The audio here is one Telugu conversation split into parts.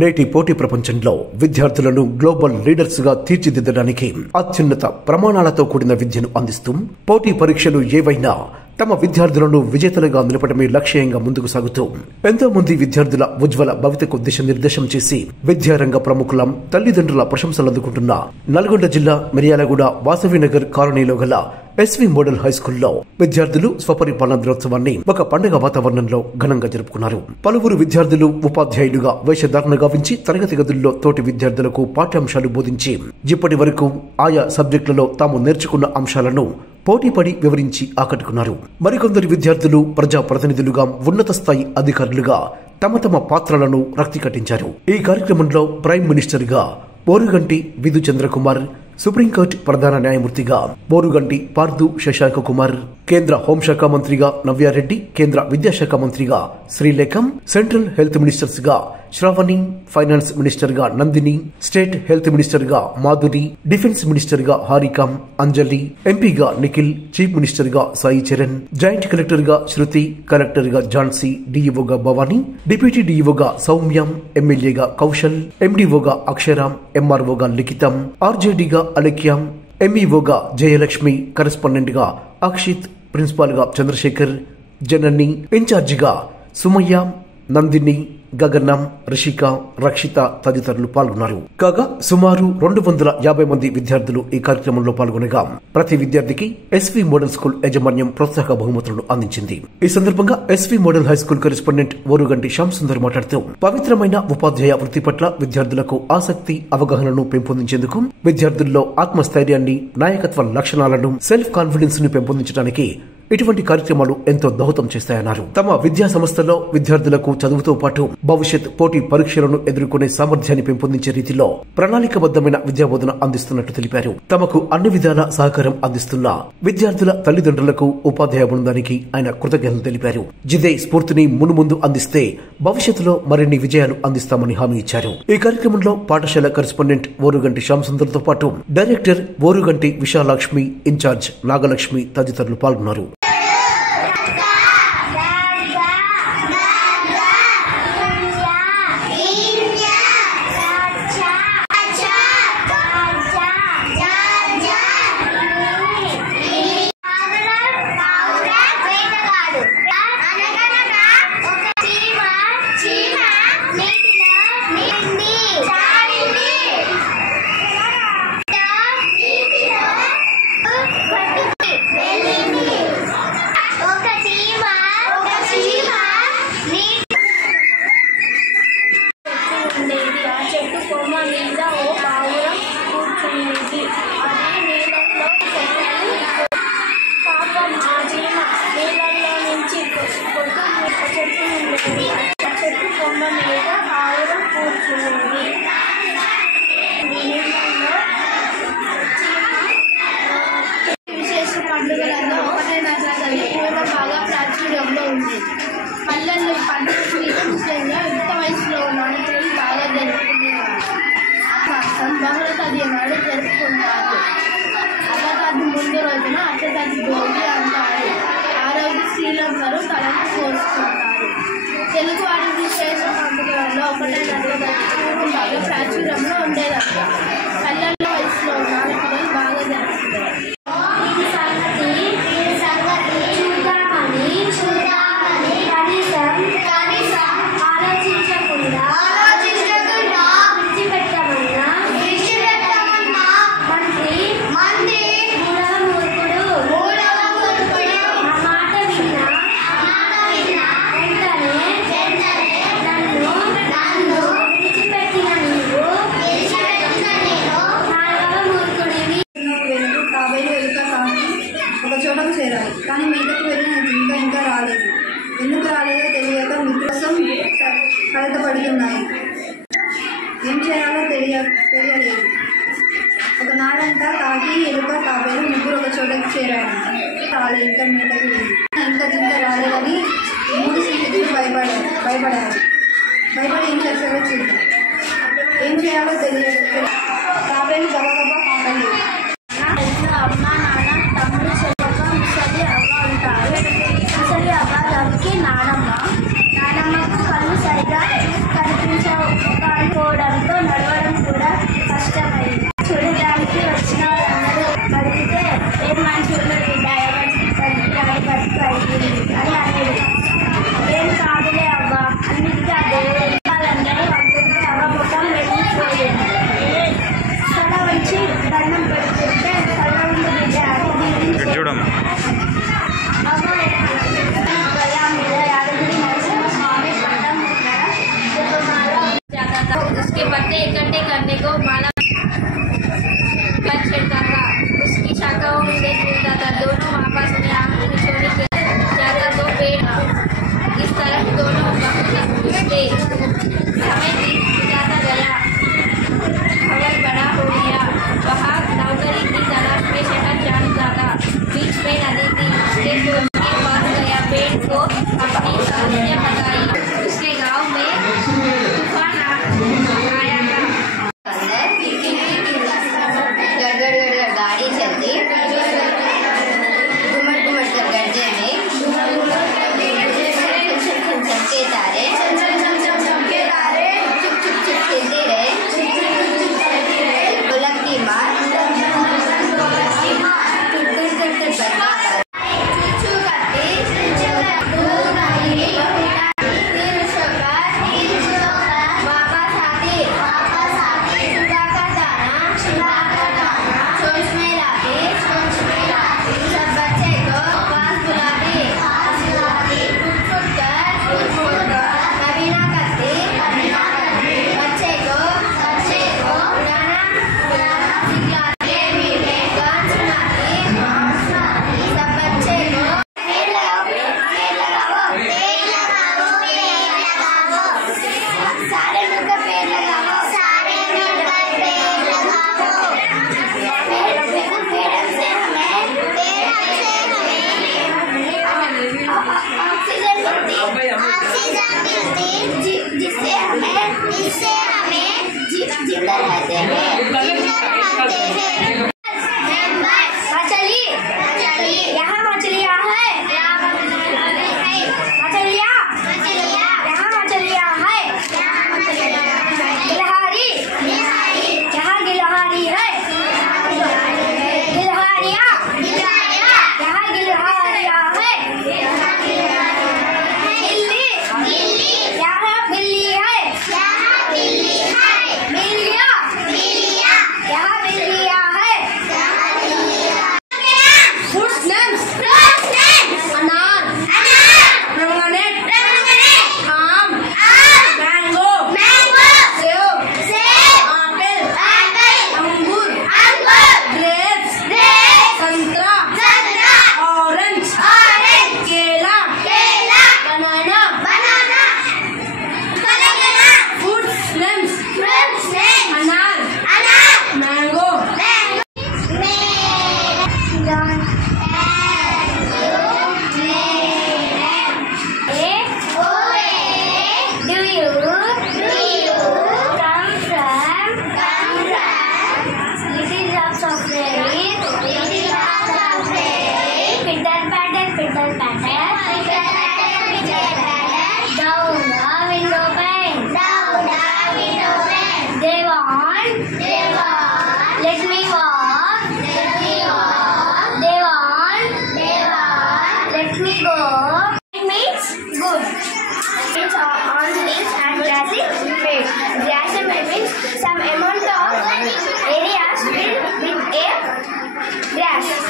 నేటి పోటీ ప్రపంచంలో విద్యార్థులను గ్లోబల్ లీడర్స్ గా తీర్చిదిద్దడానికి అత్యున్నత ప్రమాణాలతో కూడిన విద్యను అందిస్తూ పోటీ పరీక్షలు ఏవైనా తమ విద్యార్థులను విజేతలుగా నిలపడమే లక్ష్యంగా ముందుకు సాగుతూ ఎంతో మంది విద్యార్థుల ఉజ్వల భవితకు దిశానిర్దేశం చేసి విద్యారంగ ప్రముఖుల తల్లిదండ్రుల ప్రశంసలు అందుకుంటున్న నల్గొండ జిల్లా మిర్యాలగూడ వాసవినగర్ కాలనీలో గల ఎస్వి మోడల్ హై స్కూల్లో విద్యార్థులు స్వపరిపాలన దినోత్సవాన్ని ఒక పండుగ వాతావరణంలో ఘనంగా జరుపుకున్నారు. పలువురు విద్యార్థులు ఉపాధ్యాయులుగా వేషధారణ గావించి తరగతి గదుల్లో తోటి విద్యార్థులకు పాఠ్యాంశాలు బోధించి ఇప్పటి వరకు ఆయా సబ్జెక్టులలో తాము నేర్చుకున్న అంశాలను పోటీపడి వివరించి ఆకట్టుకున్నారు. మరికొందరు విద్యార్థులు ప్రజాప్రతినిధులుగా ఉన్నత స్థాయి అధికారులుగా తమ తమ పాత్రలను రక్తి కట్టించారు. ఈ కార్యక్రమంలో ప్రైమ్ మినిస్టర్ గా బోరుగంటి విధు చంద్రకుమార్, సుప్రీంకోర్టు ప్రధాన న్యాయమూర్తిగా బోరుగంటి పార్థు శశాంక కుమార్, కేంద్ర హోంశాఖ మంత్రిగా నవ్యారెడ్డి, కేంద్ర విద్యాశాఖ మంత్రిగా శ్రీలేఖం, సెంట్రల్ హెల్త్ మినిస్టర్స్ గా శ్రావణి, ఫైనాన్స్ మినిస్టర్ గా నందిని, స్టేట్ హెల్త్ మినిస్టర్ గా మాధురి, డిఫెన్స్ మినిస్టర్ గా హారికం, అంజలి, ఎంపీగా నిఖిల్, చీఫ్ మినిస్టర్ గా సాయి చరణ్, జాయింట్ కలెక్టర్ గా శృతి, కలెక్టర్ గా ఝాన్సీ, డీఈఓగా భవానీ, డిప్యూటీ డీఈఓగా సౌమ్యం, ఎమ్మెల్యేగా కౌశల్, ఎండీఓగా అక్షరాం, ఎంఆర్ఓగా లిఖితం, ఆర్జేడీగా అలక్యాం, ఎంఈఓగా జయలక్ష్మి, కరెస్పాండెంట్ గా అక్షిత్, ప్రిన్సిపాల్ గా చంద్రశేఖర్, జనని, ఇన్ఛార్జిగా సుమయ్య, నందిని, గగనం, రిషిక, రక్షిత తదితరులు పాల్గొన్నారు. కాగా సుమారు 250 మంది విద్యార్థులు ఈ కార్యక్రమంలో పాల్గొనగా ప్రతి విద్యార్థికి ఎస్వి మోడల్ స్కూల్ యాజమాన్యం ప్రోత్సాహక బహుమతులను అందించింది. ఈ సందర్భంగా SV model high school correspondent Oruganti Shyam Sundar మాట్లాడుతూ పవిత్రమైన ఉపాధ్యాయ వృత్తి పట్ల విద్యార్థులకు ఆసక్తి, అవగాహనను పెంపొందించేందుకు విద్యార్థుల్లో ఆత్మస్థైర్యాన్ని, నాయకత్వ లక్షణాలను, సెల్ఫ్ కాన్ఫిడెన్స్ ను పెంపొందించడానికి ఇటువంటి కార్యక్రమాలు ఎంతో దోహదం చేస్తాయన్నారు. తమ విద్యా సంస్థలో విద్యార్థులకు చదువుతో పాటు భవిష్యత్ పోటీ పరీక్షలను ఎదుర్కొనే సామర్థ్యాన్ని పెంపొందించే రీతిలో ప్రణాళికబద్దమైన విద్యాబోధన అందిస్తున్నట్టు తెలిపారు. తమకు అన్ని విధాల సహకారం అందిస్తున్న విద్యార్థుల తల్లిదండ్రులకు, ఉపాధ్యాయ బృందానికి ఆయన కృతజ్ఞతలు తెలిపారు. జిదే స్ఫూర్తిని మున్ముందు అందిస్తే భవిష్యత్తులో మరిన్ని విజయాలు అందిస్తామని హామీ ఇచ్చారు. ఈ కార్యక్రమంలో పాఠశాల కరెస్పాండెంట్ ఓరుగంటి శ్యామ్ సుందర్తో పాటు డైరెక్టర్ ఓరుగంటి విశాలక్ష్మి, ఇన్ఛార్జ్ నాగలక్ష్మి తదితరులు పాల్గొన్నారు. పల్లెల్లో పండుగ ఇంత వయసులో నాన్నతల్లి బాగా జరుపుకునేవారు. బహుళతది నాడు జరుపుకుంటారు. అత్తతది ముందు రోజున అత్తతది భోగి అంటారు. ఆ రోజు స్త్రీలందరూ తలకు కోసుకుంటారు. తెలుగు వారి విశేష పండుగలలో ఒకటైనట్లుగా బాగా ప్రాచుర్యంలో ఉండేదంట. పల్లెల్లో వయసులో నాన్నపిల్లలు బాగా జరుపుకుంటారు. చోటకు చేరాలి, కానీ మీదకు వెళ్ళిన ఇంకా రాలేదు. ఎందుకు రాలేదో తెలియక మిత్రుసం కలతపడుతున్నాయి. ఏం చేయాలో తెలియలేదు. ఒకనాడంతా కాకి, ఎలుక, తాబేలు ముగ్గురు ఒక చోటకు చేరారంట. రాలేదు, ఇంకా మీదకు వెళ్ళి జింక రాలేదని 3 స్నేహితులు భయపడారు. భయపడి ఏం చేస్తారో చూద్దాం. ఏం చేయాలో తెలియదు. తాబేలు గబగబా కాకలేదు. అమ్మ, నాన్న, తమ్ముడు, ముసలి అవ్వ ఉంటారు. ముసలి అవ్వ నాన్నమ్మ. నాన్నమ్మకు కళ్ళు సరిగా కనిపించవు.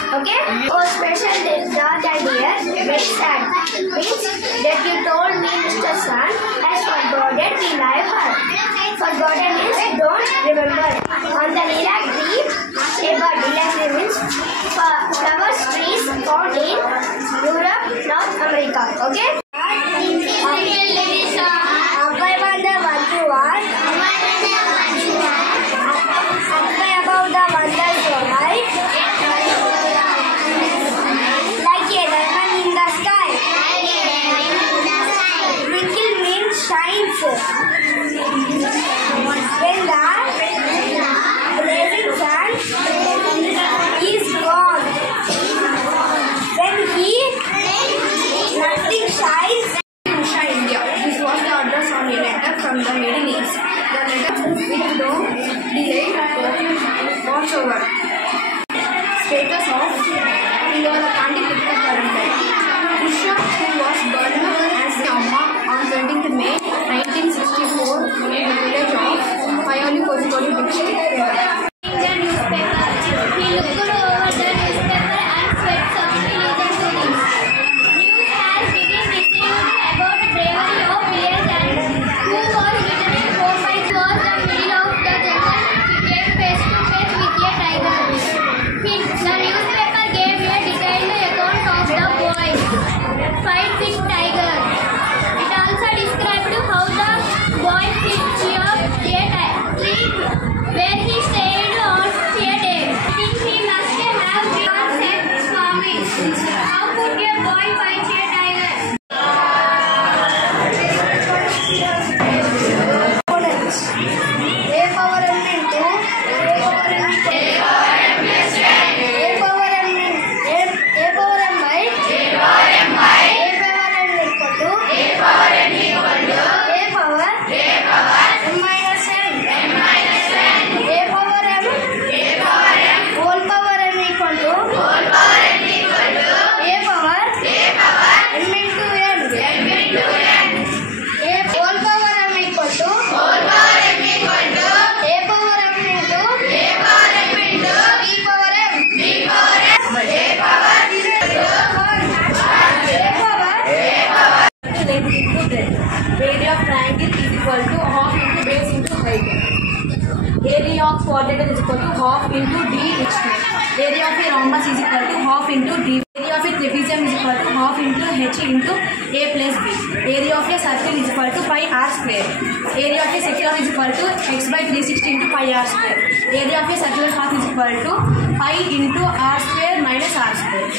Okay? Oh, special George and dear, very sad. Means that you told me Mr. Sun has forgotten the life earth. Forgotten means don't remember. On the lilac tree, about lilac tree means flowers trees found in Europe, North America. Okay? Abhay Vanda Vantuvar. Abhay about the wonders of life. Like a diamond in the sky. Twinkle means shines. When the blazing sun is gone, when nothing shines. Usha India. This was the address on a letter from the Middle East. The letter with no delay whatsoever. Status of the Kandi Picture Parental. Usha, who was born as the Amma on 20th May 1964 in the village of Payoli Kozhikode district. The newspaper. He looked over the newspaper and sweat softly listened to him. News has been received about the bravery of village and who was returning home by was the middle of the jungle. He came face to face with a tiger. The newspaper gave a detailed account of the boy fight with tiger. It also described how the boy picked up a tree where he stayed on a day. I think he must have been said farming. How could a boy fight a tiger? A power m into a power m by a power m equal to a power m minus n. A power m whole power m equal to a power m into n. A whole power m equal to a power m into b power m. Area of triangle is equal to half into base into height. Area of quadrangle is equal to half into d h square. Area of a rhombus is equal to half into d. Area of a trapezium is equal to half into h into a plus b. Area of a circle is equal to pi r square. Area of a secular is equal to x by 360 into pi r square. Area of a circular path is equal to pi into r square minus r square.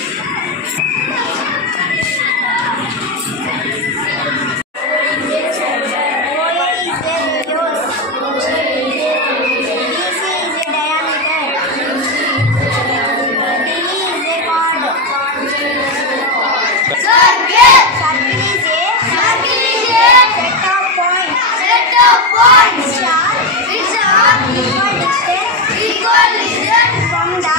Equal distance from the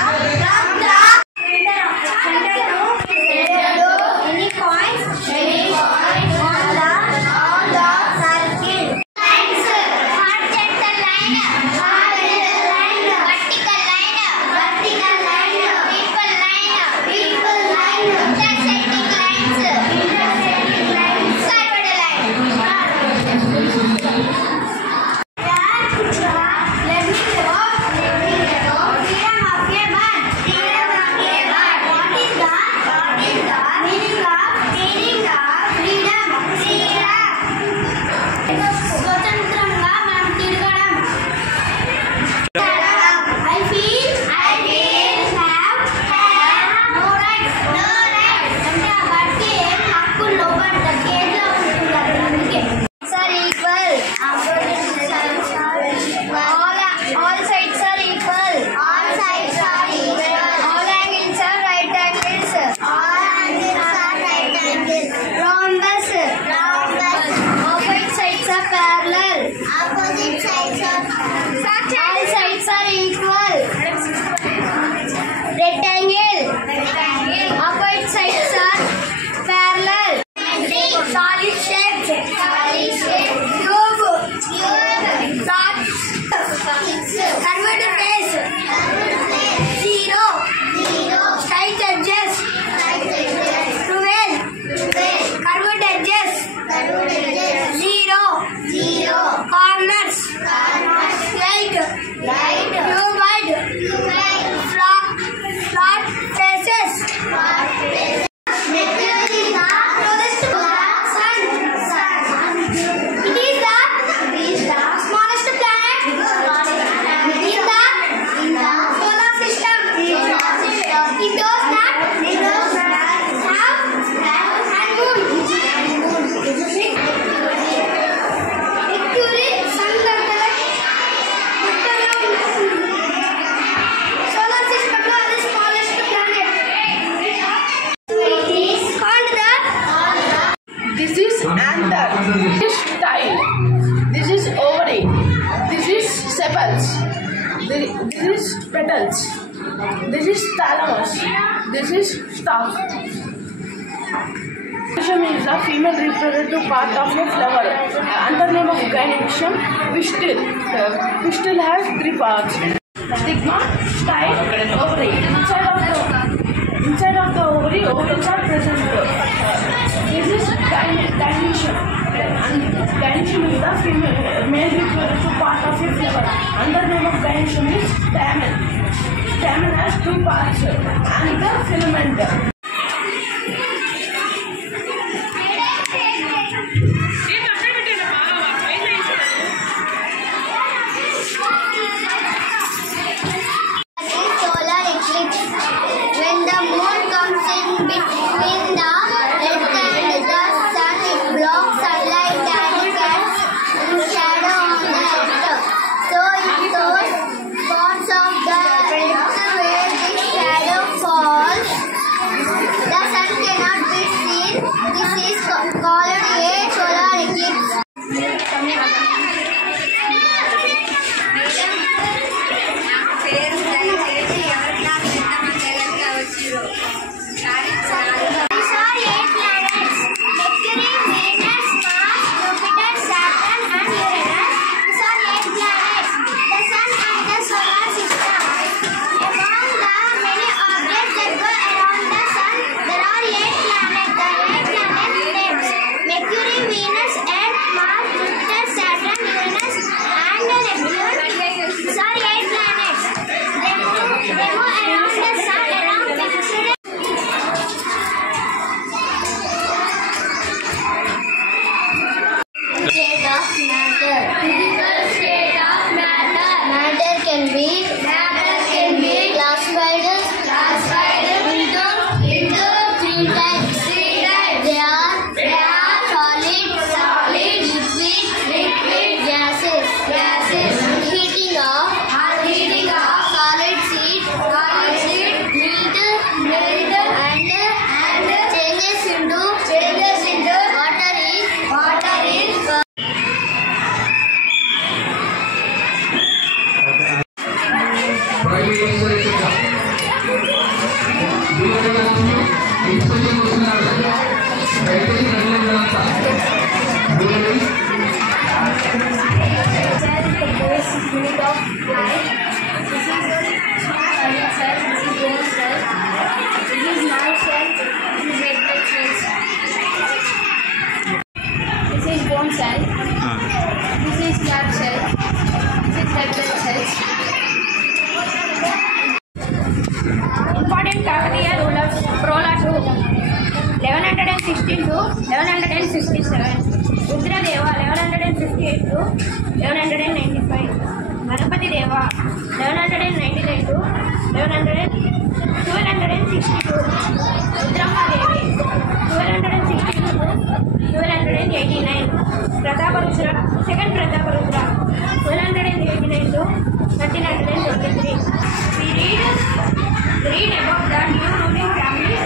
This is petals. This is thalamus. This is stalk. Gynoecium is a female reproductive part of a flower. Under name of gynoecium, pistil. Pistil has 3 parts: stigma, style, ovary. Inside of the ovary, ovules are present. This is gynoecium. Gynoecium is the male reproductive part of a flower. Under name of gynoecium is stamen. Stamen has 2 parts and the filament. Important Kakatiya rulers Prola to 1116 to 1167, Rudra Deva 1158 to 1195, Ganapati Deva 1199 to 1262, Rudrama Devi 1262 to 1289, Prataparudra, second Prataparudra 1289 to 1323. We read about the new ruling family.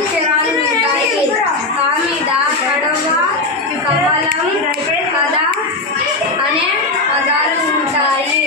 అక్షరాలు ఉంటాయి. కామిద, కడవ, కమలం, కథ అనే పదాలు ఉంటాయి.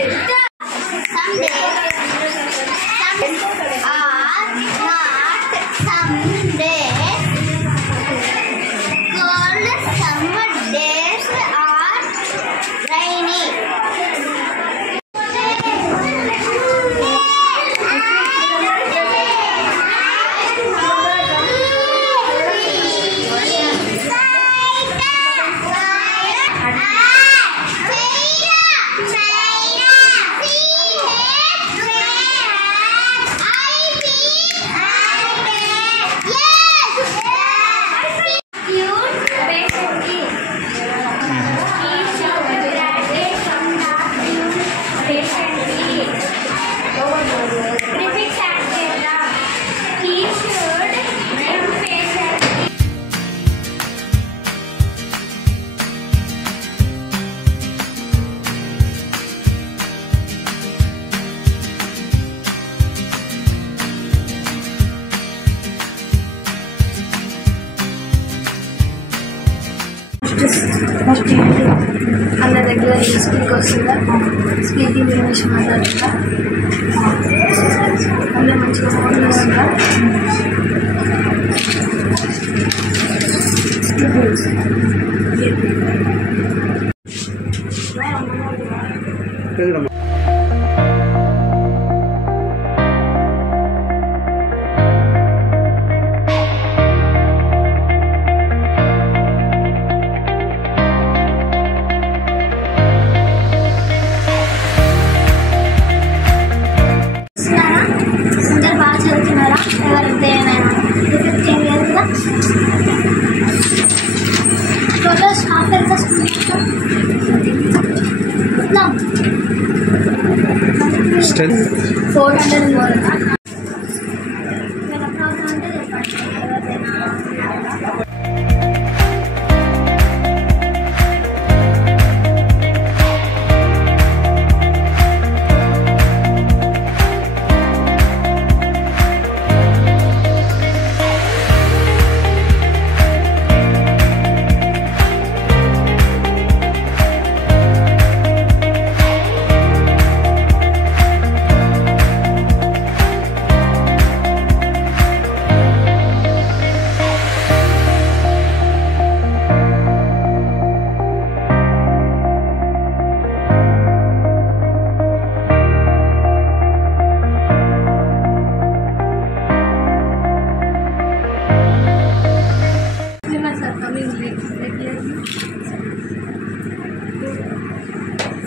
అన్న దగ్గర స్కూల్కి వస్తుందా, స్పీకింగ్ ఇంగ్లీష్ మాట్లాడుతుందా, అందరూ మంచిగా ఫోన్ వస్తుందా. అందరు బాగా చదువుతున్నారా? ఎవరైతే టోటల్ స్టాఫ్ ఎంత school? 400 more.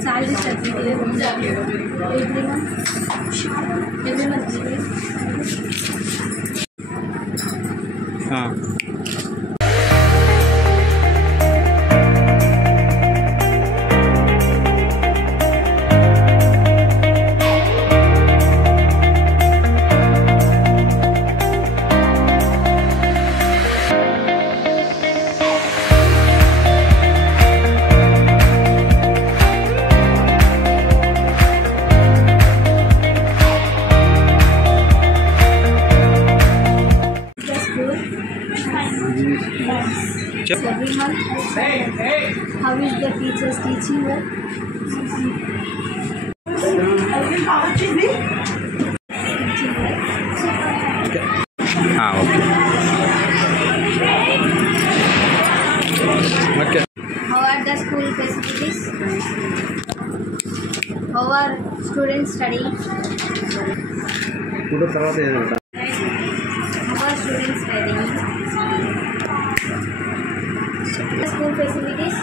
Salary every month. Everyone, how is the teachers teaching well? Okay. How are the school facilities? How are students studying? How are students studying? The school facilities?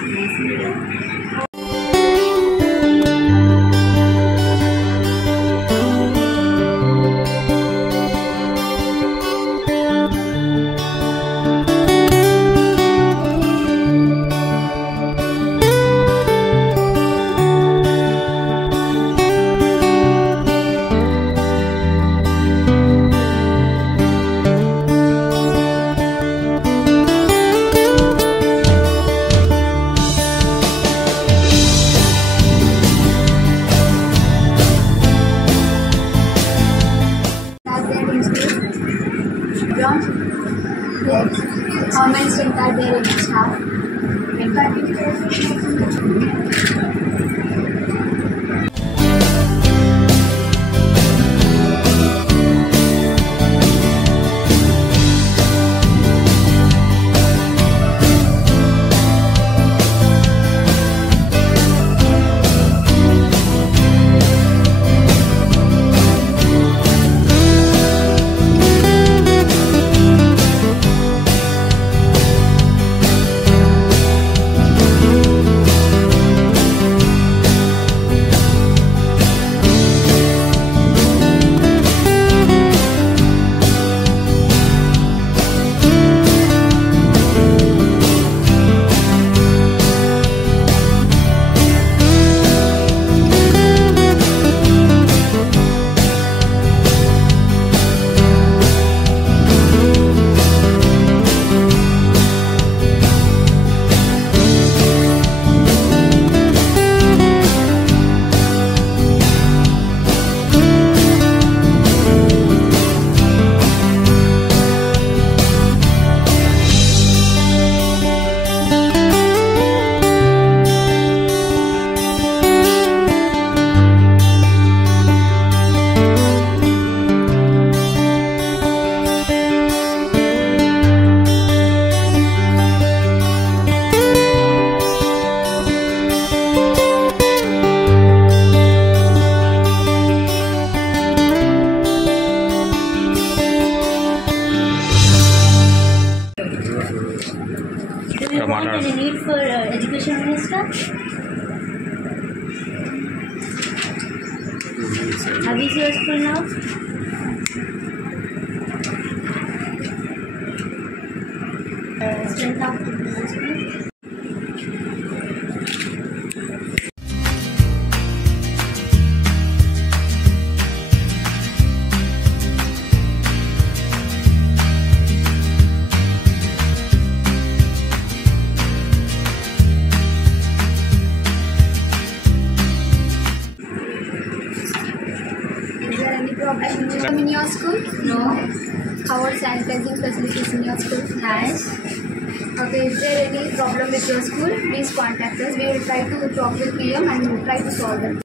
How many students are there in each half? Any need for education minister? How is your school now? Strength of the school? Problem in your school? No. How are sanitizing facilities in your school? Nice. Okay, is there any problem with your school? Please contact us. We will try to talk with PM and we will try to solve it.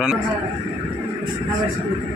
our school.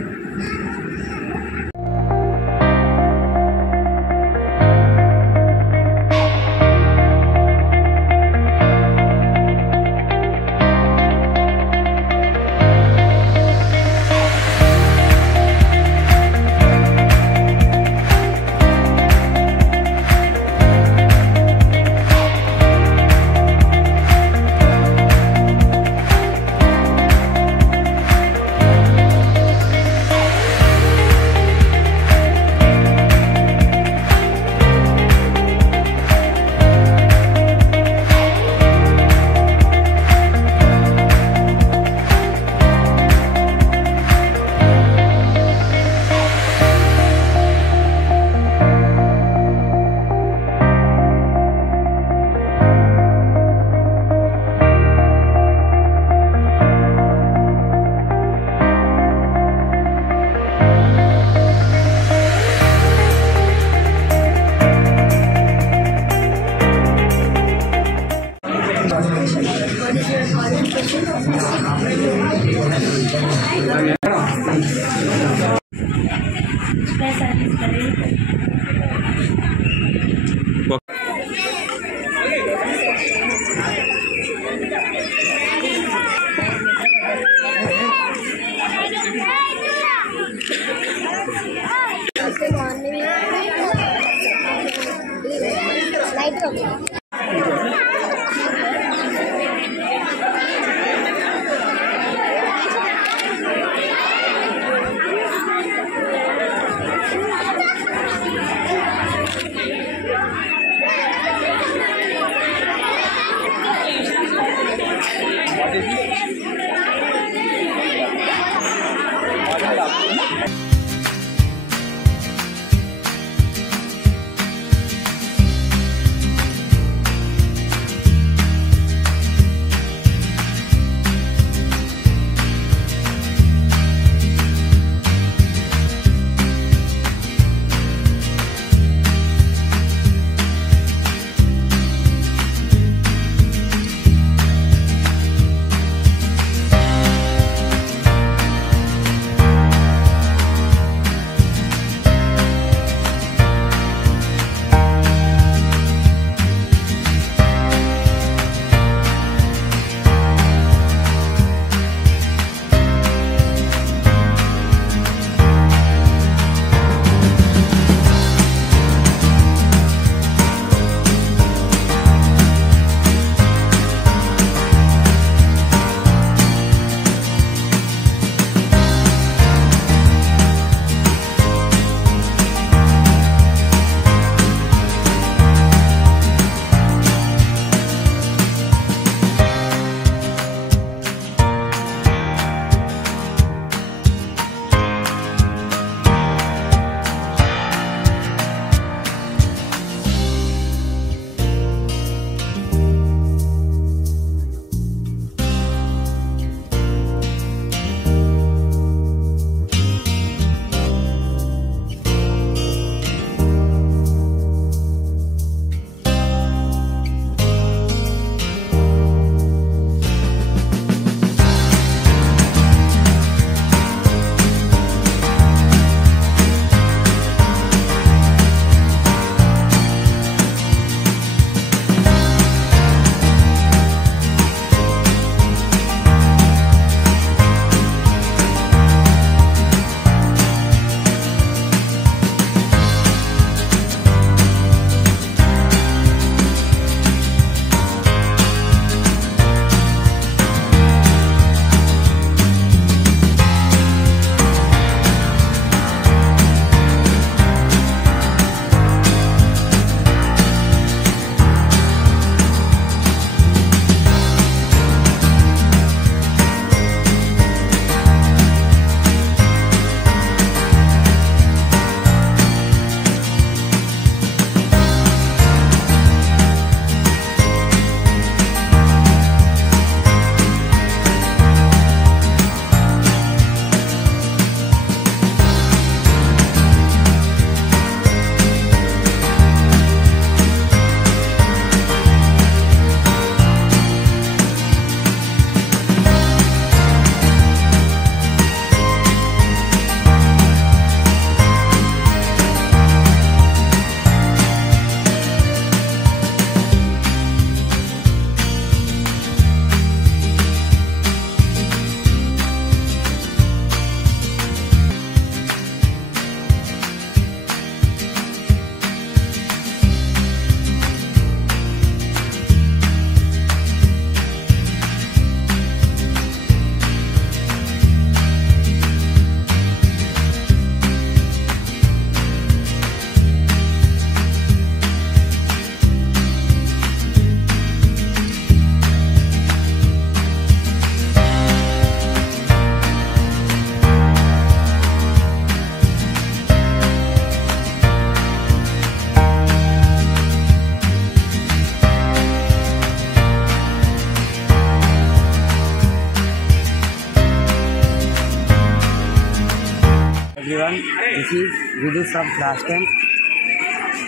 Everyone, this is Vidu from class 10.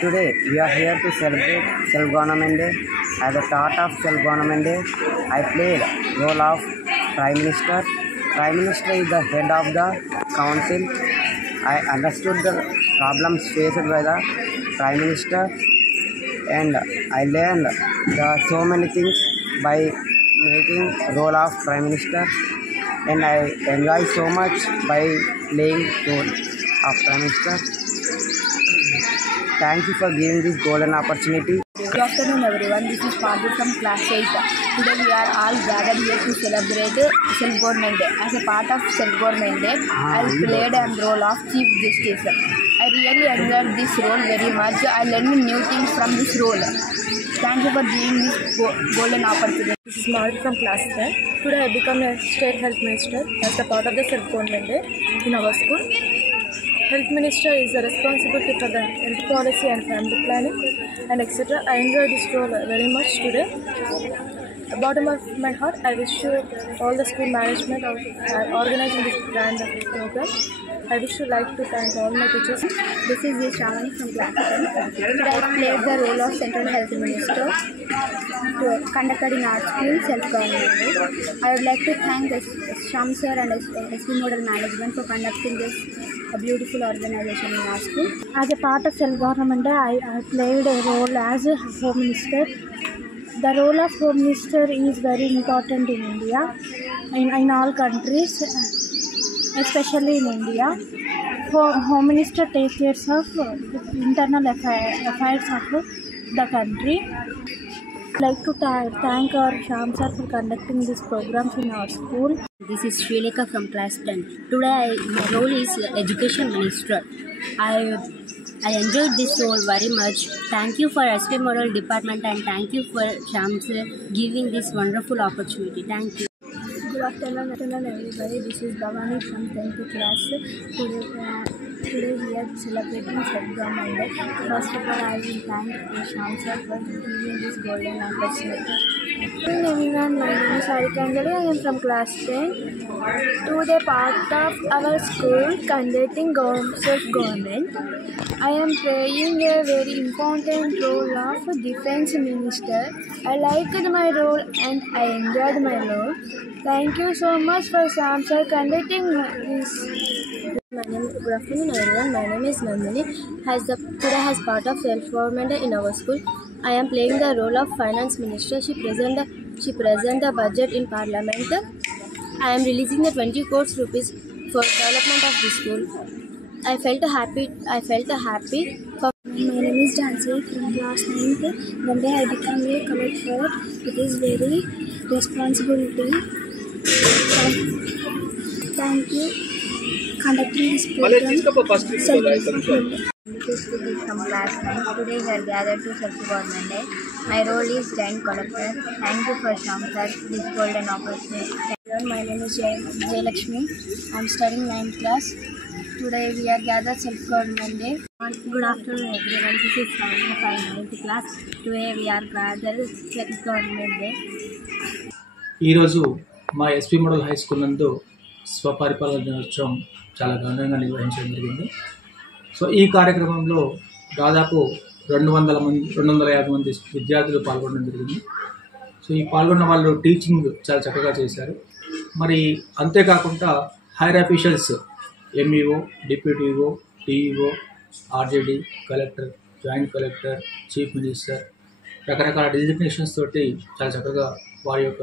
Today we are here to celebrate Self-Government Day. As a part of Self-Government Day, I played role of Prime Minister. Prime Minister is the head of the council. I understood the problems faced by the Prime Minister, and I learned so many things by making role of Prime Minister, and I enjoy so much by playing role of Prime Minister. Thank you for giving this golden opportunity. Good afternoon everyone, this is Padhu from class 8. Today we are all gathered here to celebrate Self-Government Day. As a part of Self-Government Day, I played a role of Chief Justice. I really enjoyed this role very much. I learned new things from this role. Thank you for giving this golden opportunity. This is Mark from class 10. Today I become a state health minister as a part of the Self-Government Day in our school. Health Minister is the responsibility for the health policy and family planning and etc. I enjoy this role very much today. At the bottom of my heart, I wish you all the school management of organizing this grand program. I wish to like to thank all my teachers. This is V. Shravani from class 10. Today I played the role of Central Health Minister conducted in our school Self-Government Day. I would like to thank Sham sir and SP Model Management for conducting this a beautiful organization in our school. As a part of Self-Government Day, I played a role as a Home Minister. The role of Home Minister is very important in India, in all countries, especially in India. Home Minister takes care of internal affairs of the country. I would like to thank our Sham sir for conducting these programs in our school. This is Srilekha from class 10. Today my role is Education Minister. I enjoyed this role very much. Thank you for SP Model Department and thank you for Sham sir giving this wonderful opportunity. Thank you. Good afternoon everybody. This is Bhavani from 10th class. Today we are celebrating Self-Government Day. First of all, I will thank Sham sir for giving this golden opportunity. Hello everyone, my name is Harika Anjali. I am from class 10. Today, part of our school conducting self-government, I am playing a very important role of Defense Minister. I liked my role and I enjoyed my role. Thank you so much for Sham sir conducting this. Good afternoon everyone, my name is Nandini. Today as part of Self-Government Day in our school, I am playing the role of Finance Minister. She present the budget in Parliament. I am releasing the 20 crores rupees for development of the school. I felt happy. My name is Jansi from class 9th. One day I become a collector. It is very responsibility. Thank you. Conducting this program. This is from class 9. Today we are gathered to Self-Government Day. My role is Giant Collector. Thank you for Sham sir this golden opportunity. My name is Jay Lakshmi. I am studying 9th class. Today we are gathered Self-Government Day. Good afternoon everyone. This is Shravani from 9th class. Today we are gathered Self-Government Day. ఈరోజు మా ఎస్పీ మోడల్ హై స్కూల్ నందు స్వపరిపాలన దినోత్సవం చాలా ఘనంగా నిర్వహించడం జరిగింది. సో ఈ కార్యక్రమంలో దాదాపు 250 మంది విద్యార్థులు పాల్గొనడం జరిగింది. సో ఈ పాల్గొన్న వాళ్ళు టీచింగ్ చాలా చక్కగా చేశారు. మరి అంతేకాకుండా higher officials MEO, deputy EO, TEO, RJD, collector, joint collector, chief minister రకరకాల డిజిగ్నేషన్స్ తోటి చాలా చక్కగా వారి యొక్క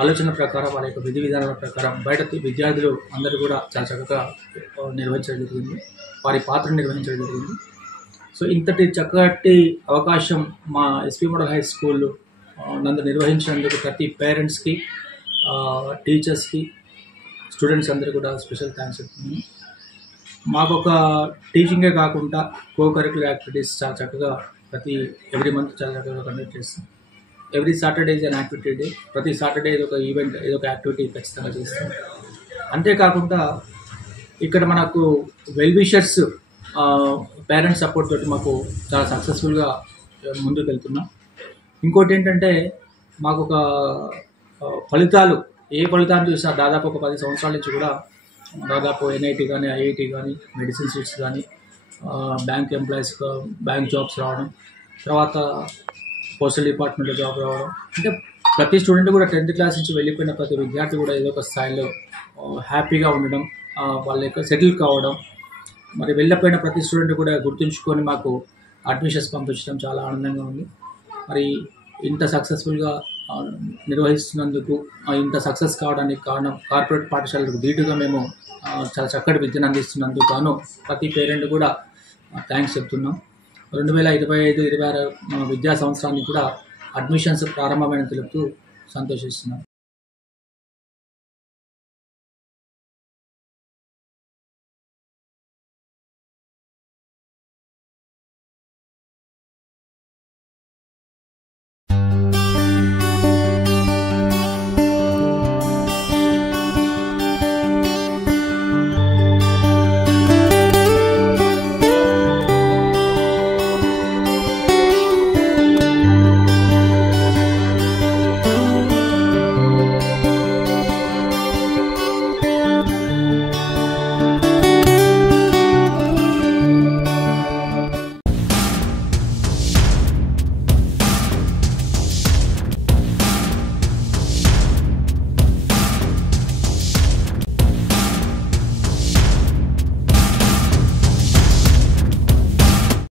ఆలోచన ప్రకారం, వారి యొక్క విధి విధానాల ప్రకారం బయట విద్యార్థులు అందరూ కూడా చాలా చక్కగా నిర్వహించడం జరిగింది, వారి పాత్రను నిర్వహించడం జరిగింది. సో ఇంతటి చక్కటి అవకాశం మా ఎస్పీ మోడల్ హై స్కూల్ నందు నిర్వహించినందుకు ప్రతి పేరెంట్స్కి, టీచర్స్కి, స్టూడెంట్స్ అందరూ కూడా స్పెషల్ థ్యాంక్స్ చెప్తున్నాను. మాకు ఒక టీచింగే కాకుండా కో కరిక్యులర్ యాక్టివిటీస్ చాలా చక్కగా ఎవ్రీ మంత్ చాలా చక్కగా కండక్ట్ చేస్తాం. Every Saturday is an activity day. ప్రతి సాటర్డే ఏదో ఒక ఈవెంట్, ఏదో ఒక యాక్టివిటీ ఖచ్చితంగా చేస్తాం. అంతేకాకుండా ఇక్కడ మనకు వెల్ విషర్స్ పేరెంట్స్ సపోర్ట్ తోటి మాకు చాలా సక్సెస్ఫుల్గా ముందుకు వెళ్తున్నాం. ఇంకోటి ఏంటంటే మాకు ఒక ఫలితాలు చూసినా దాదాపు ఒక 10 సంవత్సరాల నుంచి కూడా దాదాపు ఎన్ఐటి కానీ, ఐఐటి కానీ, మెడిసిన్ సీట్స్ కానీ, బ్యాంక్ ఎంప్లాయీస్, బ్యాంక్ జాబ్స్ రావడం, తర్వాత పోస్టల్ డిపార్ట్మెంట్లో జాబ్ రావడం. అంటే ప్రతి స్టూడెంట్ కూడా 10th క్లాస్ నుంచి వెళ్ళిపోయిన ప్రతి విద్యార్థి కూడా ఏదో ఒక స్థాయిలో హ్యాపీగా ఉండడం, వాళ్ళ యొక్క సెటిల్ కావడం, మరి వెళ్ళిపోయిన ప్రతి స్టూడెంట్ కూడా గుర్తుంచుకొని మాకు అడ్మిషన్స్ పంపించడం చాలా ఆనందంగా ఉంది. మరి ఇంత సక్సెస్ఫుల్గా నిర్వహిస్తున్నందుకు, ఇంత సక్సెస్ కావడానికి కారణం కార్పొరేట్ పాఠశాలకు ధీటుగా మేము చాలా చక్కటి విద్యను అందిస్తున్నందుకు గాను ప్రతి పేరెంట్ కూడా థ్యాంక్స్ చెప్తున్నాం. 2025-26 విద్యా సంవత్సరానికి కూడా అడ్మిషన్స్ ప్రారంభమైన తెలుపుతూ సంతోషిస్తున్నాం.